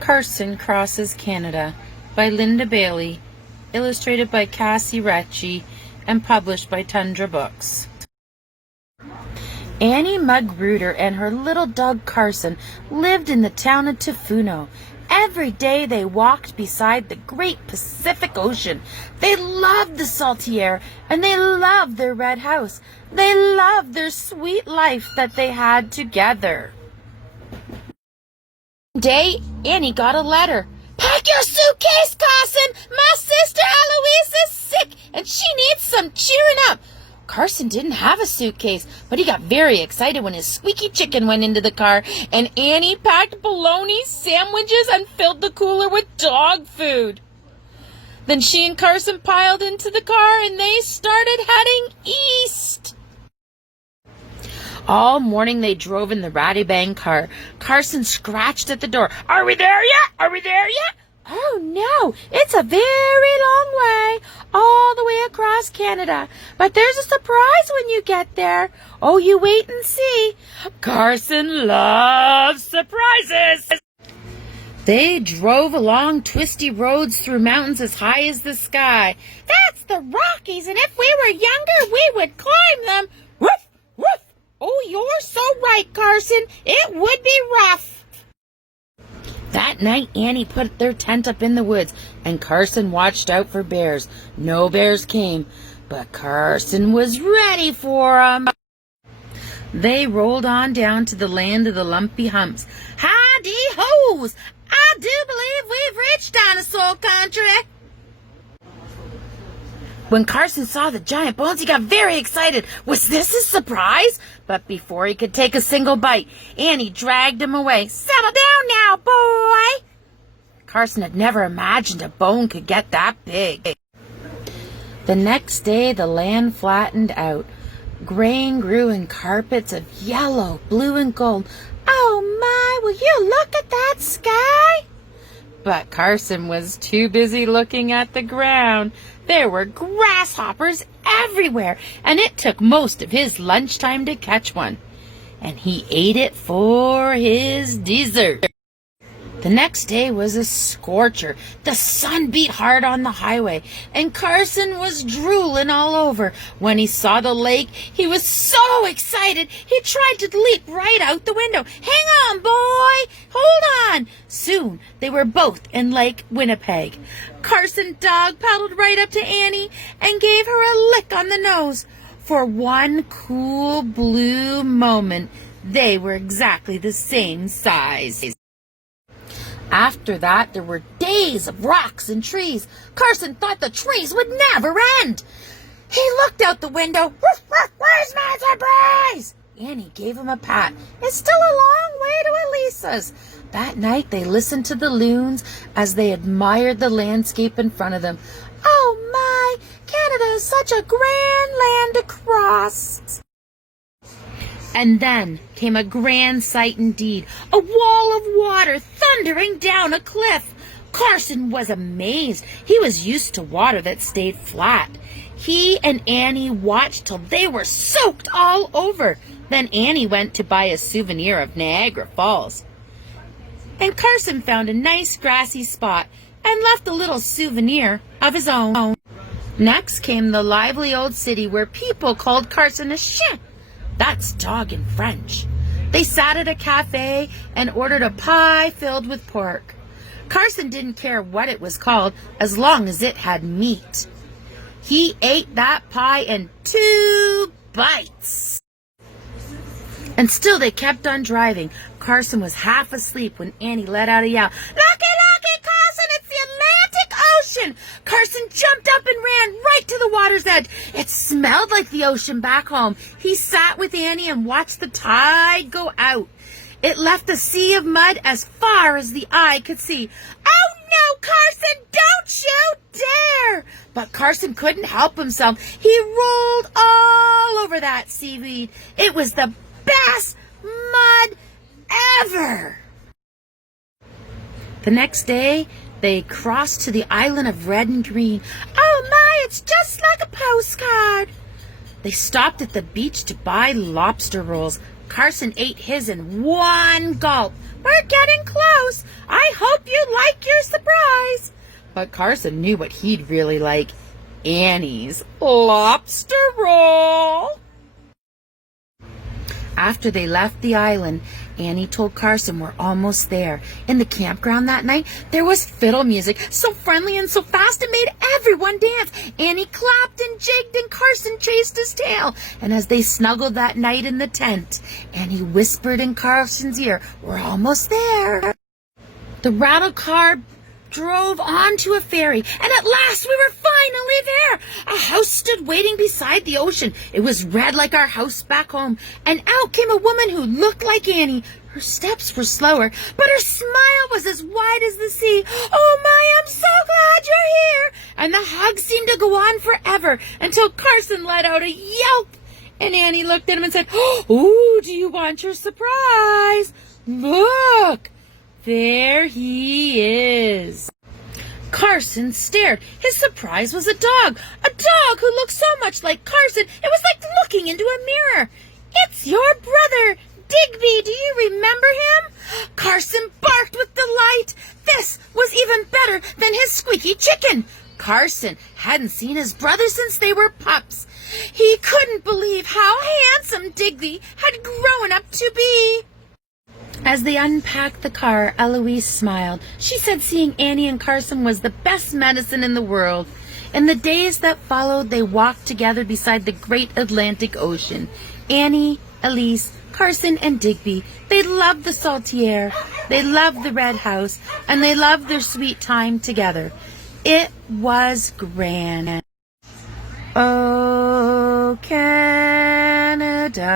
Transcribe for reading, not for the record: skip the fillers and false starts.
Carson Crosses Canada by Linda Bailey, illustrated by Cassie Ritchie, and published by Tundra Books. Annie Mugruder and her little dog Carson lived in the town of Tofino. Every day they walked beside the great Pacific Ocean. They loved the salty air, and they loved their red house. They loved their sweet life that they had together. One day, Annie got a letter. "Pack your suitcase, Carson! My sister Eloise is sick, and she needs some cheering up." Carson didn't have a suitcase, but he got very excited when his squeaky chicken went into the car, and Annie packed bologna sandwiches and filled the cooler with dog food. Then she and Carson piled into the car, and they started heading east. All morning they drove in the ratty-bang car. Carson scratched at the door. "Are we there yet? Are we there yet?" "Oh, no, it's a very long way, all the way across Canada. But there's a surprise when you get there. Oh, you wait and see." Carson loves surprises. They drove along twisty roads through mountains as high as the sky. "That's the Rockies, and if we were younger, we would climb them." "Woof, woof." "Oh, you're so right, Carson. It would be rough." That night, Annie put their tent up in the woods, and Carson watched out for bears. No bears came, but Carson was ready for 'em. They rolled on down to the land of the lumpy humps. "Howdy-hoes! I do believe we've reached dinosaur country." When Carson saw the giant bones, he got very excited. Was this a surprise? But before he could take a single bite, Annie dragged him away. "Settle down now, boy." Carson had never imagined a bone could get that big. The next day, the land flattened out. Grain grew in carpets of yellow, blue, and gold. "Oh, my, will you look at that sky?" But Carson was too busy looking at the ground. There were grasshoppers everywhere, and it took most of his lunchtime to catch one. And he ate it for his dessert. The next day was a scorcher. The sun beat hard on the highway, and Carson was drooling all over. When he saw the lake, he was so excited, he tried to leap right out the window. "Hang on, boy! Hold on!" Soon they were both in Lake Winnipeg. Carson dog paddled right up to Annie and gave her a lick on the nose. For one cool blue moment, they were exactly the same size. After that, there were days of rocks and trees. Carson thought the trees would never end. He looked out the window. "Woof, woof, where's my surprise?" Annie gave him a pat. "It's still a long way to Elisa's." That night, they listened to the loons as they admired the landscape in front of them. "Oh, my, Canada is such a grand land to cross." And then came a grand sight indeed, a wall of water thundering down a cliff. Carson was amazed. He was used to water that stayed flat. He and Annie watched till they were soaked all over. Then Annie went to buy a souvenir of Niagara Falls. And Carson found a nice grassy spot and left a little souvenir of his own. Next came the lively old city where people called Carson a chien. That's dog in French. They sat at a cafe and ordered a pie filled with pork. Carson didn't care what it was called as long as it had meat. He ate that pie in 2 bites. And still they kept on driving. Carson was half asleep when Annie let out a yell. "Lucky, lucky, Carson, it's the Atlantic Ocean!" Carson jumped up and ran right to the water's edge. It smelled like the ocean back home. He sat with Annie and watched the tide go out. It left a sea of mud as far as the eye could see. "Oh, no, Carson, don't you dare!" But Carson couldn't help himself. He rolled all over that seaweed. It was the best mud ever. The next day, they crossed to the island of red and green. "Oh, my, it's just like a postcard." They stopped at the beach to buy lobster rolls. Carson ate his in one gulp. "We're getting close. I hope you But Carson knew what he'd really like: Annie's lobster roll. After they left the island, Annie told Carson we're almost there. In the campground that night, there was fiddle music, so friendly and so fast it made everyone dance. Annie clapped and jigged and Carson chased his tail. And as they snuggled that night in the tent, Annie whispered in Carson's ear, "We're almost there." The rattle car drove onto a ferry, and at last we were finally there. A house stood waiting beside the ocean. It was red like our house back home, and out came a woman who looked like Annie. Her steps were slower, but her smile was as wide as the sea. "Oh my, I'm so glad you're here!" And the hug seemed to go on forever until Carson let out a yelp, and Annie looked at him and said, "Oh, do you want your surprise? Look! There he is." Carson stared. His surprise was a dog who looked so much like Carson, it was like looking into a mirror. "It's your brother, Digby. Do you remember him?" Carson barked with delight. This was even better than his squeaky chicken. Carson hadn't seen his brother since they were pups. He couldn't believe how handsome Digby had grown up to be. As they unpacked the car, Eloise smiled. She said seeing Annie and Carson was the best medicine in the world. In the days that followed, they walked together beside the great Atlantic Ocean. Annie, Elise, Carson, and Digby. They loved the salty air, they loved the red house, and they loved their sweet time together. It was grand. Oh, Canada.